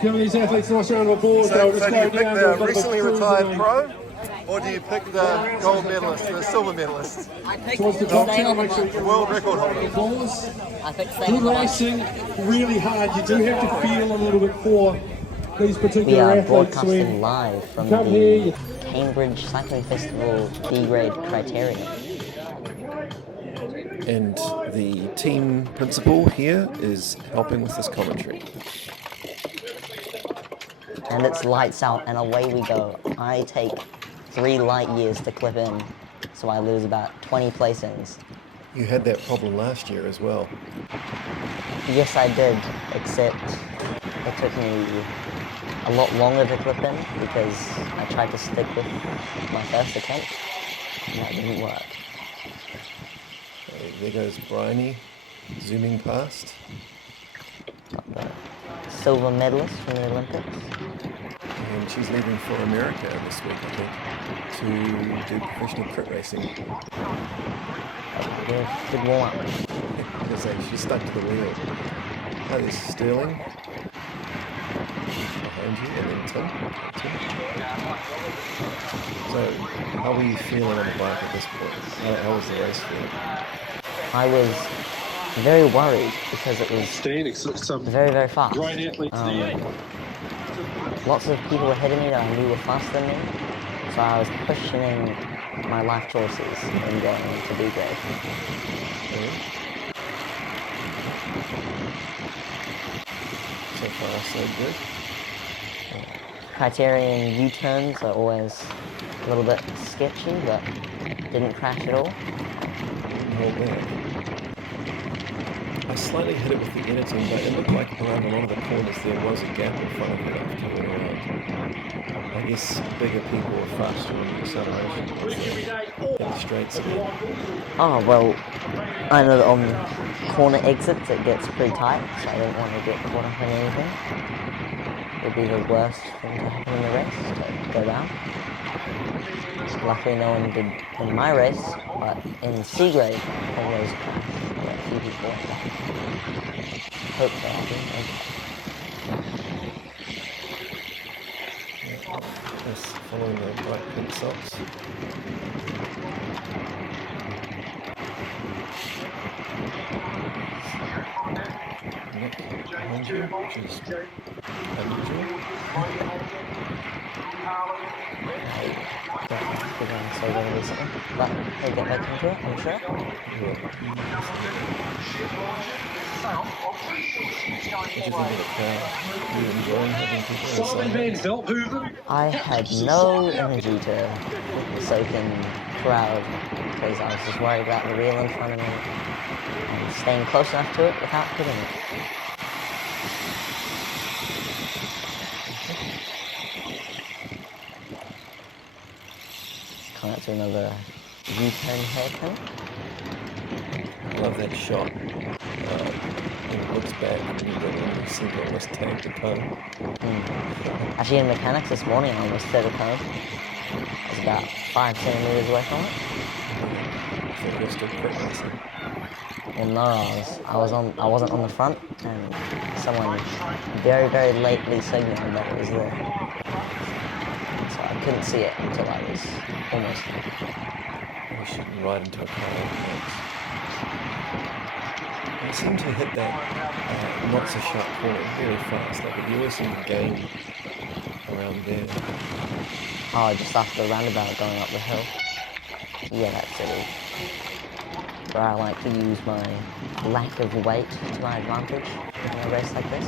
Giving these athletes a nice round of applause. So do you pick the recently retired pro, or do you pick the gold medalist, the silver medalist? I picked Towards the top tail, make sure you the world record holder. applause. I picked Good racing, really hard. You do have to feel a little bit for these We particular are athletes. broadcasting live from Come here, the Cambridge Cycling Festival B-grade criterium. And the team principal here is helping with this commentary. And it's lights out and away we go. I take 3 light years to clip in, so I lose about 20 placings. You had that problem last year as well. Yes, I did, except it took me a lot longer to clip in because I tried to stick with my first attempt, and that didn't work. Okay, there goes Bryony, zooming past. Got the silver medalist from the Olympics. And she's leaving for America this week, I think, to do professional crit racing. Good warm-up. As I say, she's stuck to the wheel. Oh, there's Sterling. Behind you, and then Tim. So, how were you feeling on the bike at this point? How was the race feeling? I was very worried because it was very, very fast. Lots of people were hitting me that I knew were faster than me, so I was questioning my life choices in going to B-grade. So far, so good. Criterion U-turns are always a little bit sketchy, but didn't crash at all. Not bad. I slightly hit it with the editing, but it looked like around a lot of the corners there was a gap in front of it after you went around. I guess bigger people are faster on the acceleration than the straights again. Oh, well, I know that on corner exits it gets pretty tight, so I don't want to get caught up in anything. It would be the worst thing to happen in the race, to go down. Luckily no one did in my race, but in C-grade, corners crashed. A few people went down. Hope so, I think. Just following the bright pink socks. Nick behind you, which is unusual. We're going so well recently, but he'll get back into it, I'm sure. What do you think of the crowd? Are you enjoying having people inside? I had no energy to soak in crowd because I was just worried about the wheel in front of me and staying close enough to it without hitting it. Coming up to another U-turn hairpin. I love that shot. When it looks back and you see it almost tagged the cone. Actually, in mechanics this morning, I almost hit a cone. I was about 5 centimeters away from it. I think you're still crit racing. Well, no, I wasn't on the front, and someone very, very lately signaled that it was there. So I couldn't see it until I was almost there. We should ride into a car. I seem to hit that not so sharp corner very fast. Like you always seem to gain around there. Oh, just after the roundabout going up the hill. Yeah, that's sort of where I like to use my lack of weight to my advantage in a race like this.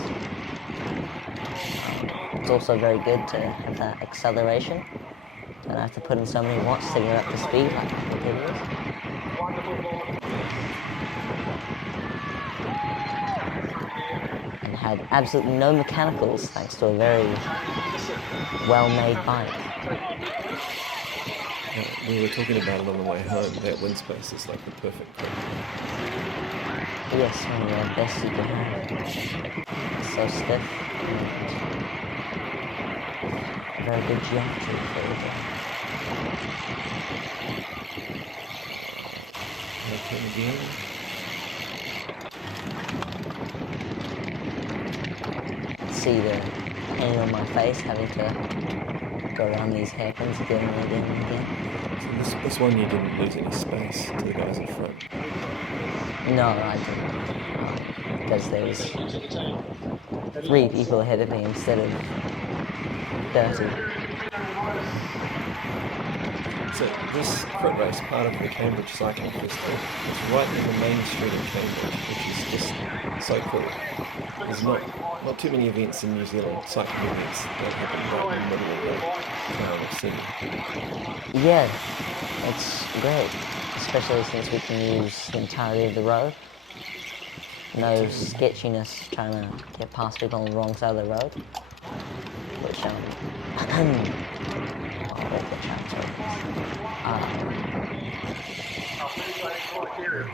It's also very good to have that acceleration. Don't have to put in so many watts to get up to speed like the videos. And had absolutely no mechanicals thanks to a very well-made bike. We were talking about it on the way home. That wind space is like the perfect grip. Yes, one of the best you can have. It's so stiff and very good geometry for the game. Okay, again. See the pain on my face having to go around these hairpins again and again and again. So this one you didn't lose any space to the guys in front. No, I didn't. Because there's 3 people ahead of me instead of 30. So this crit race, part of the Cambridge Cycling Festival, is right in the main street in Cambridge, which is just so cool. There's not too many events in New Zealand, cycling events, that happen right in the middle of the town of Sydney. Yeah, it's great, especially since we can use the entirety of the road. No sketchiness trying to get past people on the wrong side of the road. Which,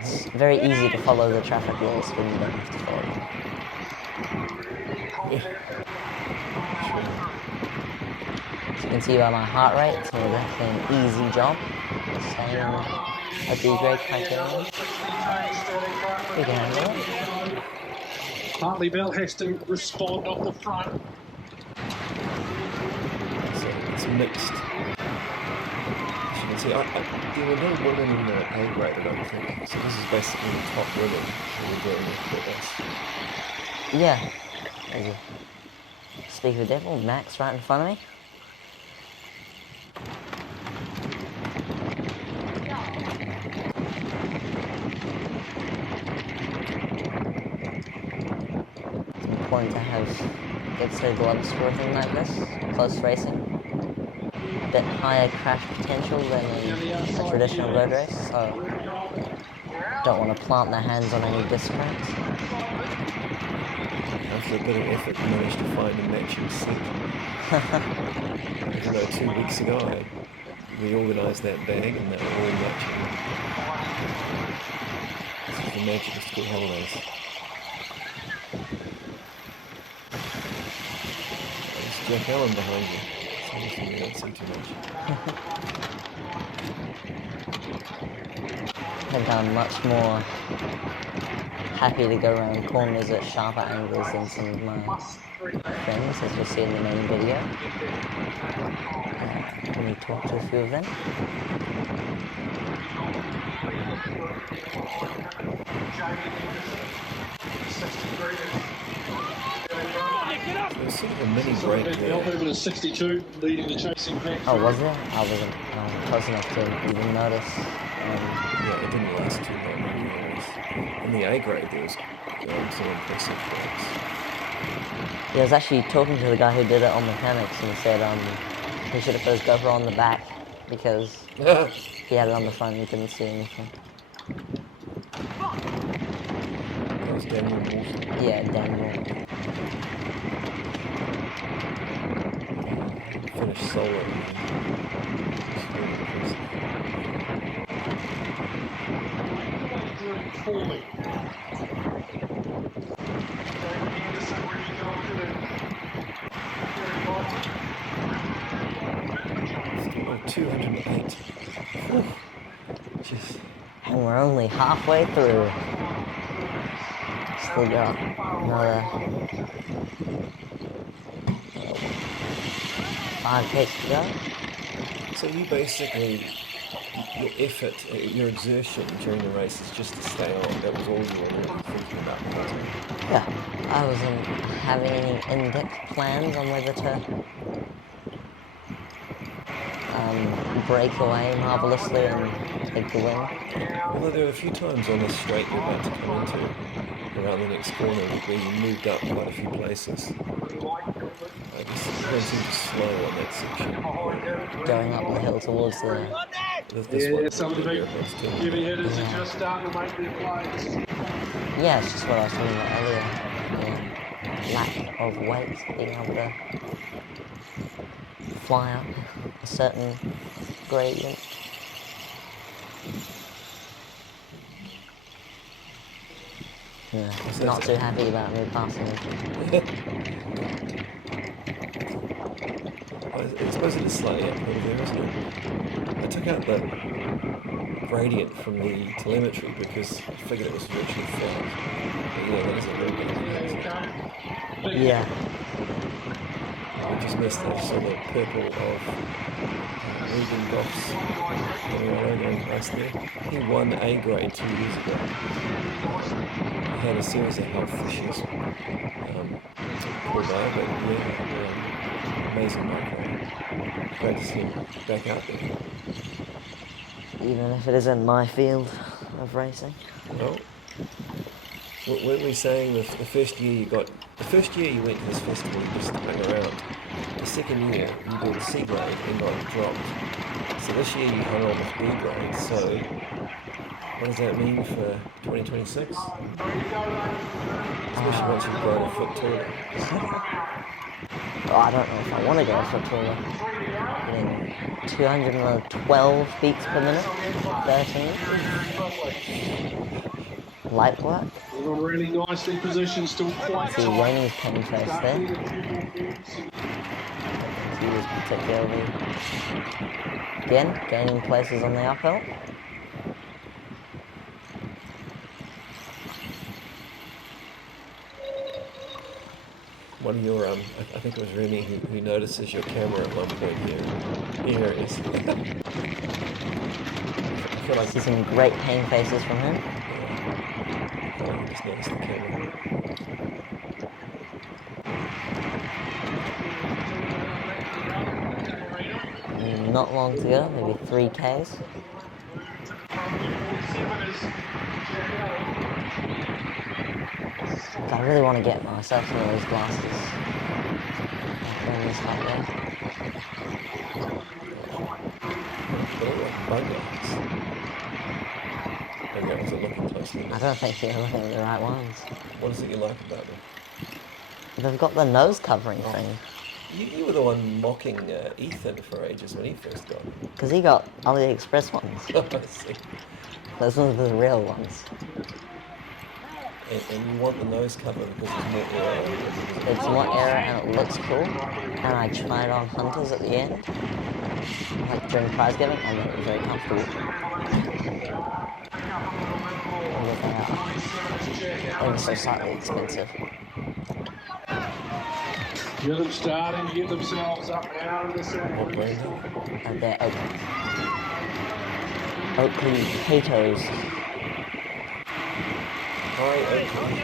it's very easy to follow the traffic laws when you don't have to follow them. As you can see by my heart rate, it's not exactly an easy job. Staying in a B-grade criterium. We can handle it. Hartley Bell has to respond off the front. So it's mixed. As you can see, there were no women in the A grade, I don't think. So this is basically the top women who were doing the crit race. Yeah. Speak of the devil, Max right in front of me. It's important to have good set of gloves for a thing like this, close racing. A bit higher crash potential than in a traditional road race, so don't want to plant their hands on any disc brakes. After a bit of effort, we managed to find a matching seat. Even though 2 weeks ago I reorganised that bag and they were all matching. This is the magic of school holidays. There's Jack Allen behind you. So obviously we don't see too much. I think I'm much more happy to go around corners at sharper angles than some of my friends, as you'll see in the main video. Let me talk to a few of them. There's sort of a mini break there. Over to 62, leading the chasing pack. Oh, was there? I wasn't close enough to even notice. Yeah, it didn't last too long anyways. In the A grade there was some impressive breaks. Yeah, I was actually talking to the guy who did it on mechanics, and he said he should have put his GoPro on the back because he had it on the front and he couldn't see anything. That was Daniel Walton. Yeah, Daniel. Finished solo. Poorly. Oh, 208. Whew. Jeez. And we're only halfway through. Still got another 5K to go. So you basically, your effort, your exertion during the race is just to stay on. That was all you were really thinking about the whole time. Yeah, I wasn't having any in-depth plans on whether to break away marvellously and take the win. Although there were a few times on the straight you're about to come into, around the next corner, where you moved up quite a few places. I guess it went too slow on that section. Going up the hill towards the... This one, some of the big heavy hitters are just starting to make their plays. Yeah, it's just what I was talking about earlier. The lack of weight, being able to fly up a certain gradient. Yeah, not too happy about me passing him. I suppose it is slightly uphill there, isn't it? I took out the gradient from the telemetry because I figured it was virtually flat. But yeah, that is a little bit of a Yeah. I just missed it. I just saw the purple of Regan Goff's Colorado going past there. He won A grade 2 years ago. He had a series of health issues poor guy, but yeah, amazing bike. Great to see him back out there. Even if it isn't my field of racing. Well, weren't we saying the first year you went to this festival, you just hung around. The second year you did C grade and got dropped. So this year you hung on with B grade. So what does that mean for 2026? Especially once you've grown a foot taller. Well, I don't know if I want to go a foot taller. Getting 212 beats per minute, 13. Light work. Really nicely positioned, still quite See tight. Yoni's pen first there. He was particularly, again, gaining places on the uphill. One of your, I think it was Remy who notices your camera at one point here. Here it is. I feel like See some great pain faces from him. I just noticed the camera. Not long to go, maybe 3Ks. I really want to get myself some of those glasses. They look like bug eyes. Maybe I wasn't looking closely enough. I don't think you're looking at the right ones. What is it you like about them? They've got the nose covering thing. You were the one mocking Ethan for ages when he first got them. Because he got AliExpress ones. I see. Those are the real ones. And you want the nose cover because it's more air. It's more air and it looks cool. And I tried on Hunters at the end, like during prize giving, and they were very comfortable. They were so slightly expensive. Get them starting, get themselves up and out of the second. What brand? And they're Oakley potatoes. Hi, Oakley.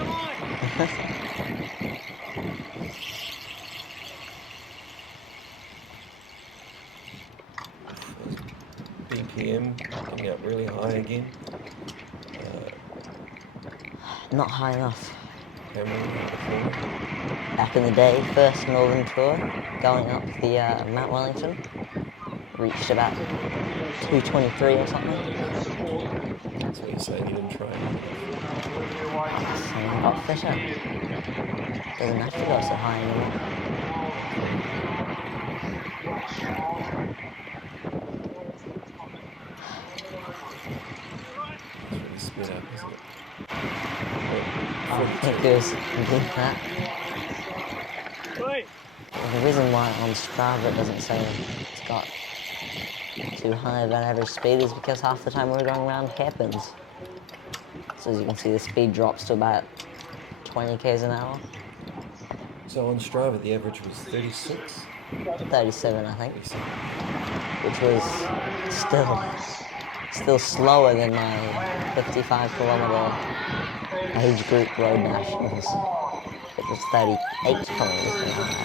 BPM coming up really high again. Not high enough. Back Back in the day, first Northern Tour, going up the Mount Wellington, reached about 223 or something. That's what you're saying, you didn't try it. Someone got fitter. Doesn't have to go so high anymore. It's really sped up, isn't it? I think there's that. The reason why on Strava it doesn't say it's got too high of an average speed is because half the time we're going around hairpins. So as you can see, the speed drops to about 20 k's an hour. So on Strava the average was 36? 37, I think, 37. which was still slower than my 55 kilometer age group road nationals. It was 38 kilometers an hour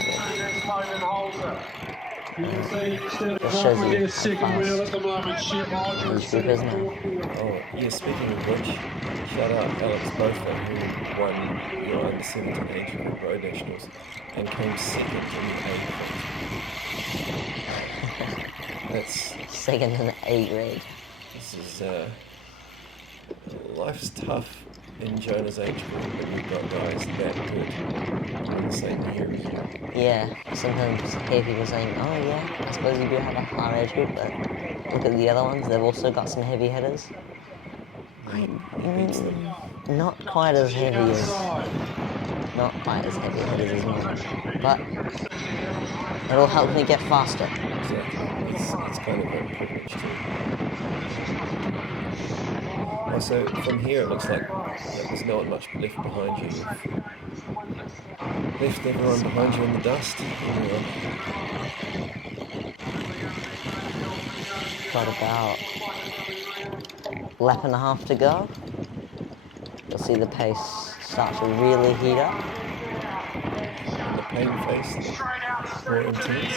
average. Just shows you how fast age group is now. Oh, yeah, speaking of which, shout out Alex Bofa who won your under 17 age group road nationals and came second in the A grade. That's, Second in the A grade. this is, life's tough in Jonah's age group, but we've got guys that good in the same year as you. Yeah, sometimes I hear people saying, oh yeah, I suppose you do have a hard age group, but look at the other ones, they've also got some heavy hitters. Beats them. Not quite as heavy as hitters as mine, but it'll help me get faster. Exactly. It's kind of a privilege too. Oh, so from here it looks like there's not much left behind you. You've left everyone behind you in the dust. Got about a lap and a half to go. You'll see the pace start to really heat up. And the pain face, more intense.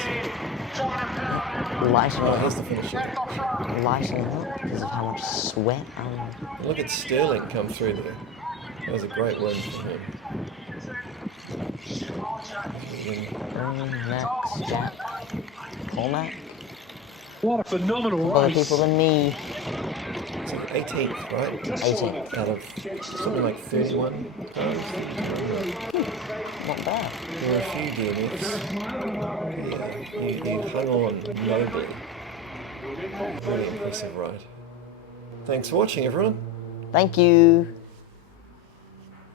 Lighten Oh, it here's up. the finish. Lighten it up because of how much sweat and Look at Sterling come through there. That was a great win for him. Max, Jack, Cormac. What a phenomenal Other race. people than me. It's like 18th, right? 18th. Out of something like 31 cars. Not bad. There were a few DNFs. Yeah, you hung on nobly. Really impressive ride. Thanks for watching, everyone. Thank you.